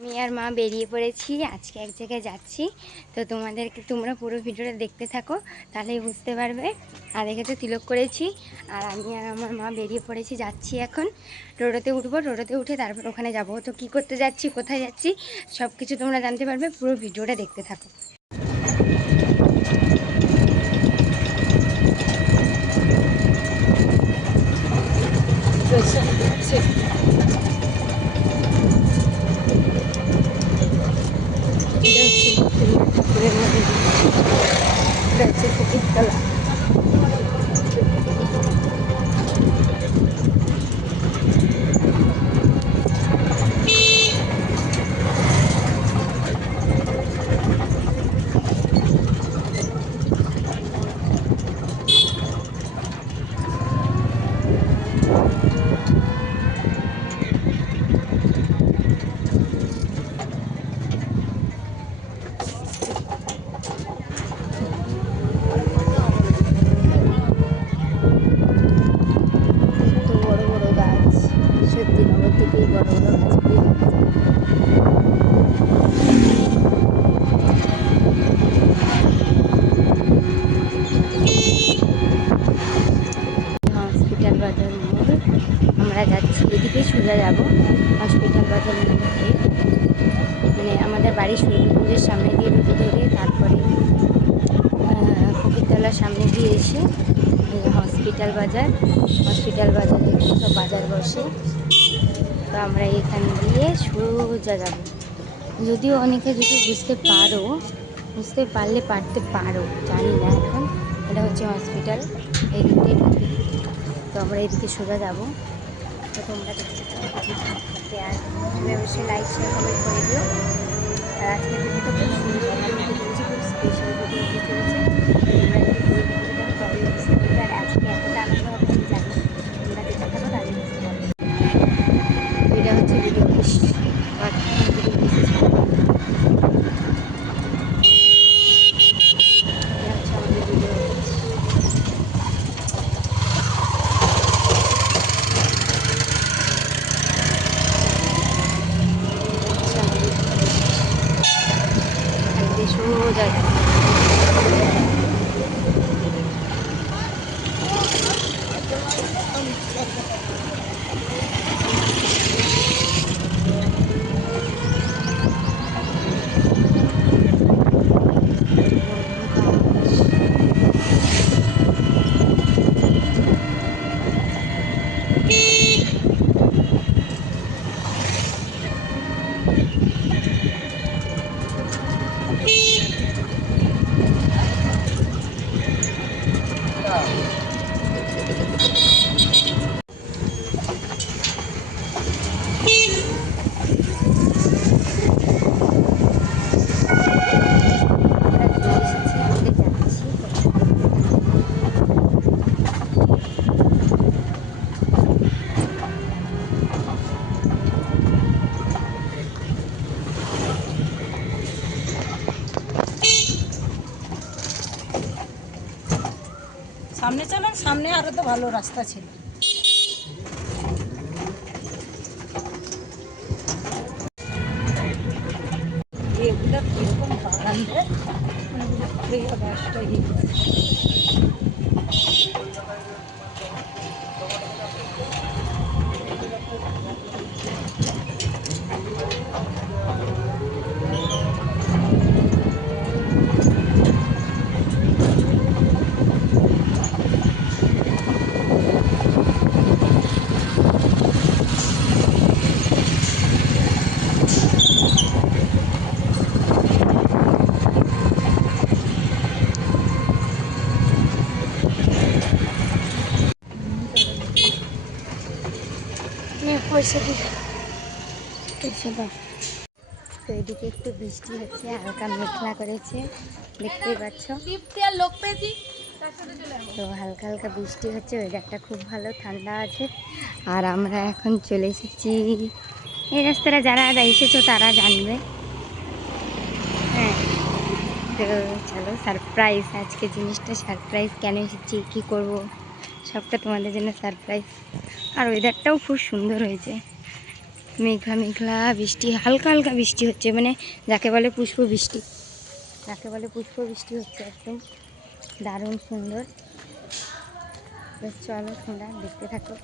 আমি আর মা বেরিয়ে পড়েছি, আজকে এক জায়গায় যাচ্ছি। তো তোমাদেরকে, তোমরা পুরো ভিডিওটা দেখতে থাকো, তাহলেই বুঝতে পারবে। আর তো তিলক করেছি, আর আমি আর আমার মা বেরিয়ে পড়েছি, যাচ্ছি এখন। টোটোতে উঠবো, টোটোতে উঠে তারপর ওখানে যাব। তো কী করতে যাচ্ছি, কোথায় যাচ্ছি সব কিছু তোমরা জানতে পারবে, পুরো ভিডিওটা দেখতে থাকো। মন্দির এটা হচ্ছে ফকিরতলা কত বড় বড় গাছ সত্যি নবদ্বীপে বড় বড় গাছগুলি দেখা যায় হসপিটাল বাজার মোড় আমরা যাচ্ছি এদিকে সোজা যাব হসপিটাল বাজার মোড় হয়ে মানে আমাদের বাড়ির সূর্যপুজোর সামনে দিয়ে ঢুকে ধরে তারপরে আহ, ফকিরতলার সামনে দিয়ে এসে হসপিটাল বাজার, হসপিটাল বাজারে সব বাজার বসে। তো আমরা এখান দিয়ে সোজা যাব। যদিও অনেকে যদি বুঝতে পারো, বুঝতে পারলে পারতে পারো, জানি না এখন। এটা হচ্ছে হসপিটাল এই দিকে ঢুকে তো আমরা এদিকে সোজা যাব। তো তোমরা দেখতে অবশ্যই লাইক শেয়ার কমেন্ট করে দিও। আর আজকে ভিডিওটা খুব সুন্দর। খুব স্পেশাল ভিডিও এটা হচ্ছে ভিডিও ভিডিও এটা হচ্ছে আমাদের ভিডিও হচ্ছে আমাদের এখান দিয়ে সোজা যাবে। আমরা চলে এসেছি ঘুরতে যাচ্ছি সামনে আরও তো ভালো রাস্তা ছিল। এগুলো কীরকম বাগান এগুলো গাছটা দিই তো একটু বৃষ্টি হচ্ছে, হালকা করেছে পাচ্ছ। তো হালকা হালকা বৃষ্টি হচ্ছে খুব ভালো, ঠান্ডা আছে। আর আমরা এখন চলে এসেছি। এই রাস্তাটা যারা এসেছ, তারা জানবে। হ্যাঁ তো চলো সারপ্রাইজ আজকে জিনিসটা সারপ্রাইজ কেন এসেছি, কী করব? সবটা তোমাদের জন্য সারপ্রাইজ আর ওয়েদারটাও খুব সুন্দর হয়েছে। মেঘলা মেঘলা, বৃষ্টি, হালকা হালকা বৃষ্টি হচ্ছে মানে যাকে বলে পুষ্প বৃষ্টি। যাকে বলে পুষ্প বৃষ্টি হচ্ছে একদম। দারুণ সুন্দর। চলো তোমরা দেখতে থাকো।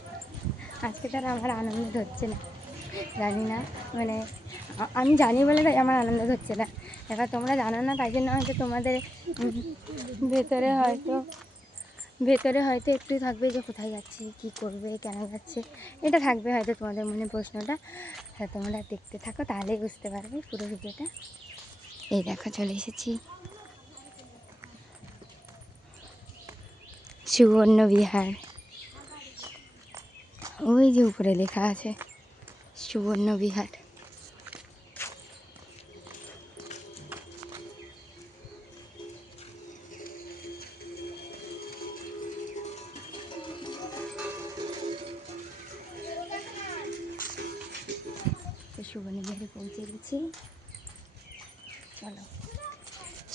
আজকে তার আমার আনন্দ হচ্ছে না। জানি না মানে আমি জানি বলে তাই আমার আনন্দ হচ্ছে না। এবার তোমরা জানো না, তাই জন্য হয়তো তোমাদের ভেতরে হয়তো ভেতরে হয়তো একটু থাকবে যে কোথায় যাচ্ছে, কি করবে, কেন যাচ্ছে, এটা থাকবে হয়তো তোমাদের মনে প্রশ্নটা। তা তোমরা দেখতে থাকো, তাহলেই বুঝতে পারবে পুরো ভিডিওটা। এই দেখো, চলে এসেছি। সুবর্ণ বিহার। ওই যে উপরে লেখা আছে, সুবর্ণ বিহার।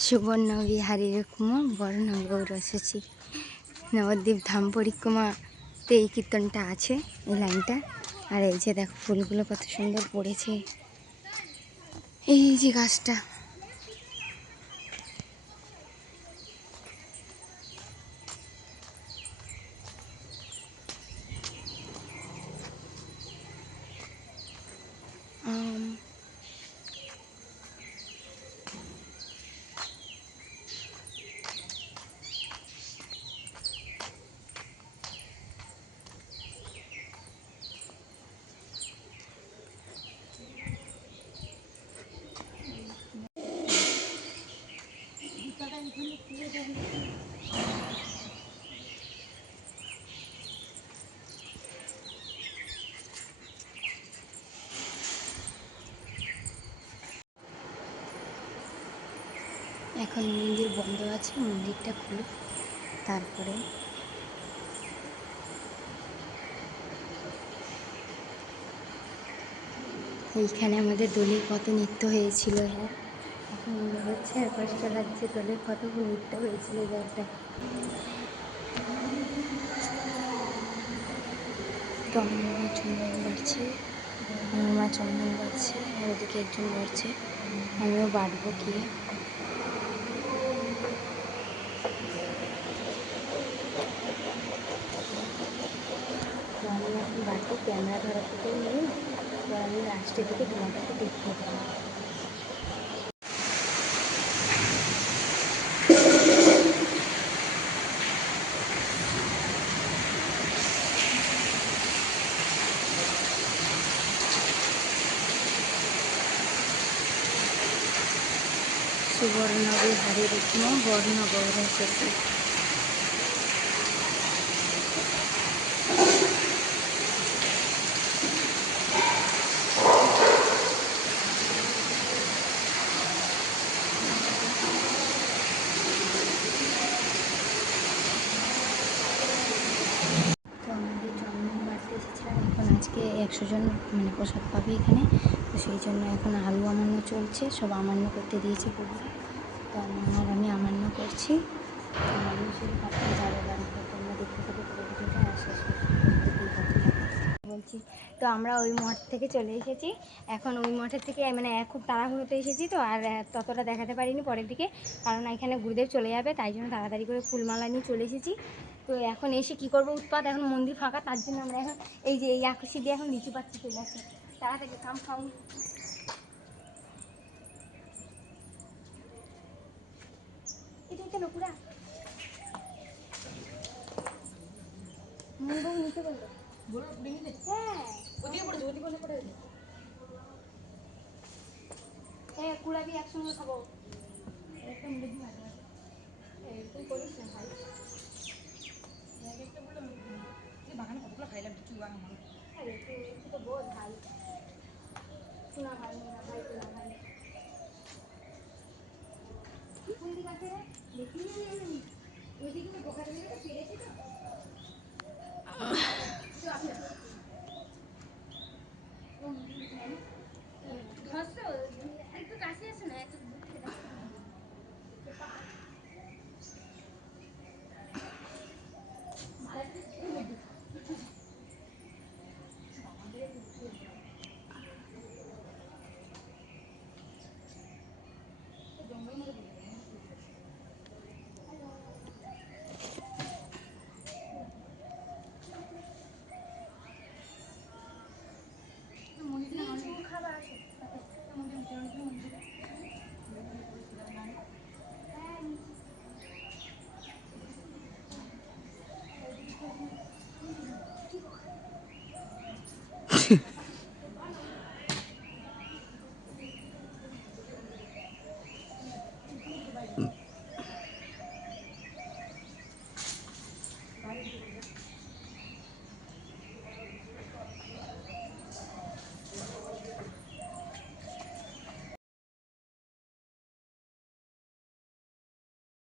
সুবর্ণ বিহারী রকমা বর্ণ এসেছি নবদ্বীপ ধাম পরিক্রমাতে এই কীর্তনটা আছে এই লাইনটা আর এই যে দেখো ফুলগুলো কত সুন্দর পড়েছে এই যে গাছটা আম, এখন মন্দির বন্ধ আছে, মন্দিরটা খুলুক তারপরে এইখানে আমাদের দোলে কত নৃত্য হয়েছিল হ্যাঁ। এখন মনে হচ্ছে আর কষ্ট লাগছে দোলে কত নৃত্য হয়েছিল জায়গাটা তো আমার চন্দন বাড়ছে আমার চন্দন বাড়ছে ওদিকে একজন বাড়ছে। আমিও বাড়বো গিয়ে তো আমি এখন বাড়বো ক্যামেরা ধরা থেকে নিয়ে এবার আমি লাস্টের দিকে তোমাদেরকে দেখিয়ে দেবো। সুবর্ণ বিহারী রুগ্ন বর্ণ গৌরী তো আমাদের চন্দন বাড়তে এসেছিলাম এখন আজকে একশো জন মানে প্রসাদ পাবে এখানে। তো সেই জন্য এখন আলু আমান্য চলছে, সব আমান্য করতে দিয়েছে পুরো তো আমার আমি আমান্য করছি। তো আমি শুধু যাবে যাব তোমরা দেখতে পাবে পুরো ভিডিওটা থাকো। বলছি। তো আমরা ওই মঠ থেকে চলে এসেছি। এখন ওই মঠের থেকে মানে খুব তাড়াহুড়োতে এসেছি তো, আর ততটা দেখাতে পারিনি পরের দিকে। কারণ এখানে গুরুদেব চলে যাবে, তাই জন্য তাড়াতাড়ি করে ফুলমালা নিয়ে চলে এসেছি। তো এখন এসে কি করব? উৎপাত, এখন মন্দির ফাঁকা, তার জন্য আমরা এখন এই যে এই আকাশি দিয়ে এখন লিচু পাচ্ছি চলে আসছি। তাড়াতাড়ি কাম খাও এটা নিচে বলল। হ্যাঁ। হ্যাঁ কুড়াবি একসঙ্গে খাব। এরকম দেখবি ভালো লাগে। এরকম করিস না ভাই। আরে তুই তুই তো বল ভাই। শোনা ভাই শোনা ভাই শোনা ভাই। কোন দিকে আছে দেখি ওইদিকে বোকা